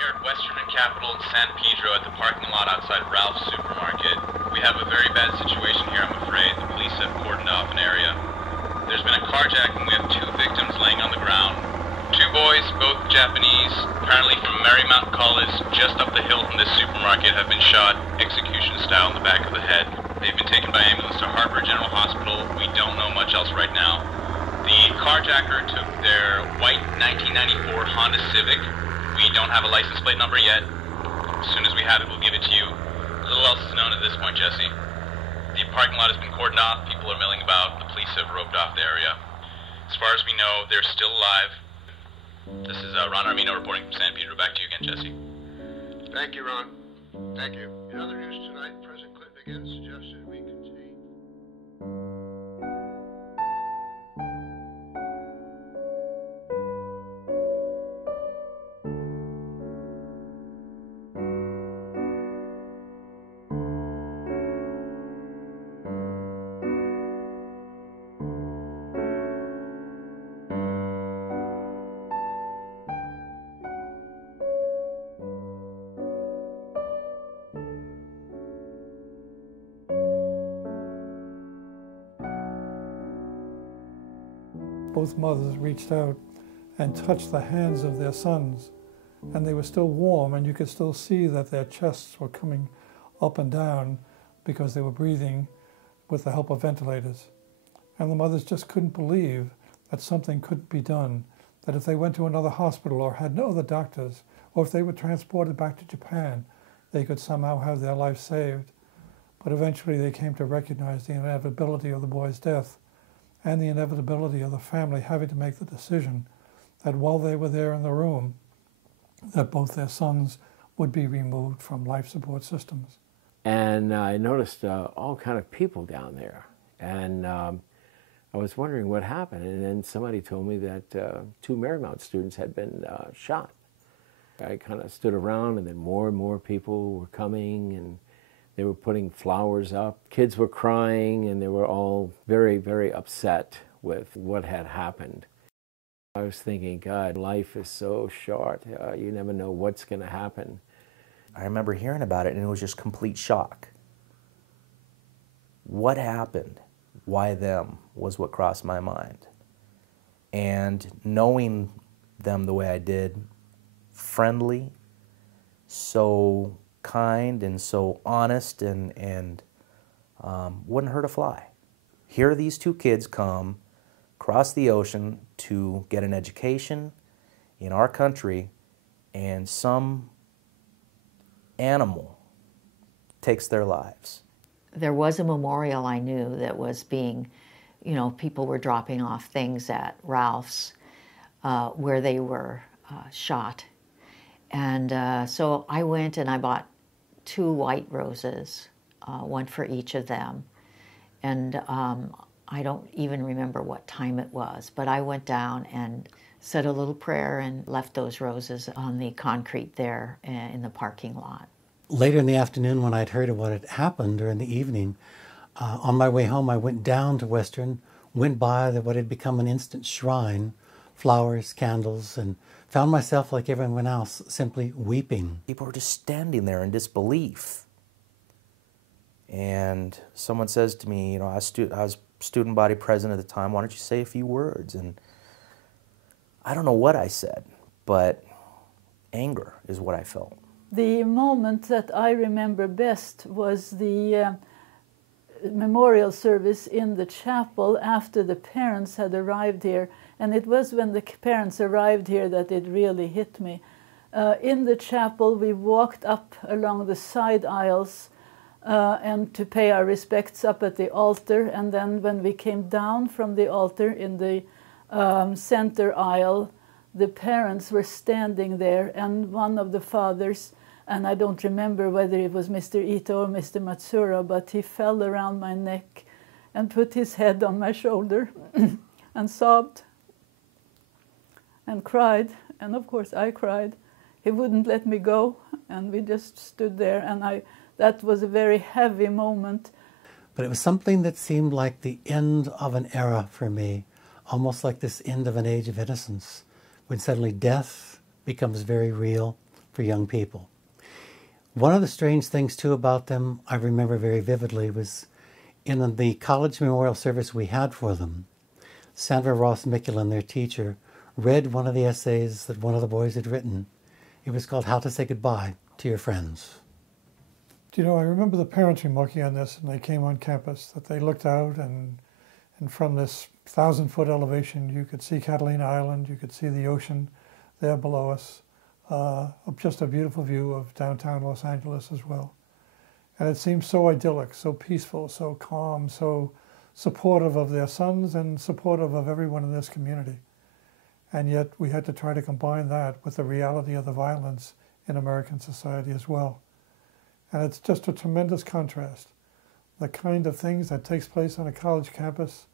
here at Western and Capital in San Pedro at the parking lot outside Ralph's Supermarket. We have a very bad situation here, I'm afraid. The police have cordoned off an area. There's been a carjacking. We have 2 victims laying on the ground. 2 boys, both Japanese, apparently from Marymount College, just up the hill from this supermarket, have been shot execution style in the back of the head. They've been taken by ambulance to Harbor General Hospital. We don't know much else right now. The carjacker took their white 1994 Honda Civic. We don't have a license plate number yet. As soon as we have it, we'll give it to you. Little else is known at this point, Jesse. The parking lot has been cordoned off. People are milling about. The police have roped off the area. As far as we know, they're still alive. This is Ron Armino reporting from San Pedro. Back to you again, Jesse. Thank you, Ron. Thank you. In other news tonight, President Clinton again suggested we contain. Both mothers reached out and touched the hands of their sons, and they were still warm, and you could still see that their chests were coming up and down because they were breathing with the help of ventilators. And the mothers just couldn't believe that something could be done, that if they went to another hospital or had no other doctors, or if they were transported back to Japan, they could somehow have their life saved. But eventually they came to recognize the inevitability of the boy's death and the inevitability of the family having to make the decision that while they were there in the room, that both their sons would be removed from life support systems. And I noticed all kind of people down there. And I was wondering what happened. And then somebody told me that 2 Marymount students had been shot. I kind of stood around, and then more and more people were coming, and they were putting flowers up. Kids were crying, and they were all very, very upset with what had happened. I was thinking, God, life is so short. You never know what's going to happen. I remember hearing about it, and it was just complete shock. What happened? Why them? Was what crossed my mind. And knowing them the way I did, friendly, so kind and so honest, and wouldn't hurt a fly. Here these 2 kids come across the ocean to get an education in our country, and some animal takes their lives. There was a memorial I knew that was being, people were dropping off things at Ralph's where they were shot. And so I went and I bought 2 white roses, one for each of them. And I don't even remember what time it was, but I went down and said a little prayer and left those roses on the concrete there in the parking lot. Later in the afternoon, when I'd heard of what had happened, or in the evening, on my way home I went down to Western, went by what had become an instant shrine, flowers, candles, and found myself, like everyone else, simply weeping. People were just standing there in disbelief. And someone says to me, I was student body president at the time, why don't you say a few words? And I don't know what I said, but anger is what I felt. The moment that I remember best was the memorial service in the chapel after the parents had arrived here. And it was when the parents arrived here that it really hit me. In the chapel, we walked up along the side aisles and to pay our respects up at the altar. And then when we came down from the altar in the center aisle, the parents were standing there, and one of the fathers, and I don't remember whether it was Mr. Ito or Mr. Matsura, but he fell around my neck and put his head on my shoulder and sobbed and cried. And of course I cried. He wouldn't let me go, and we just stood there, and that was a very heavy moment. But it was something that seemed like the end of an era for me, almost like this end of an age of innocence, when suddenly death becomes very real, for young people. One of the strange things, too, about them, I remember very vividly, was in the college memorial service we had for them, Sandra Ross Mickelin, their teacher, read one of the essays that one of the boys had written. It was called How to Say Goodbye to Your Friends. Do you know, I remember the parents remarking on this, and they came on campus, that they looked out and from this 1,000-foot elevation, you could see Catalina Island, you could see the ocean there below us, just a beautiful view of downtown Los Angeles as well. And it seemed so idyllic, so peaceful, so calm, so supportive of their sons and supportive of everyone in this community. And yet we had to try to combine that with the reality of the violence in American society as well. And it's just a tremendous contrast. The kind of things that takes place on a college campus,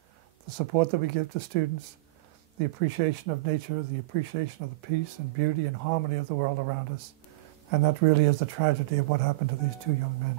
the support that we give to students, the appreciation of nature, the appreciation of the peace and beauty and harmony of the world around us. And that really is the tragedy of what happened to these two young men.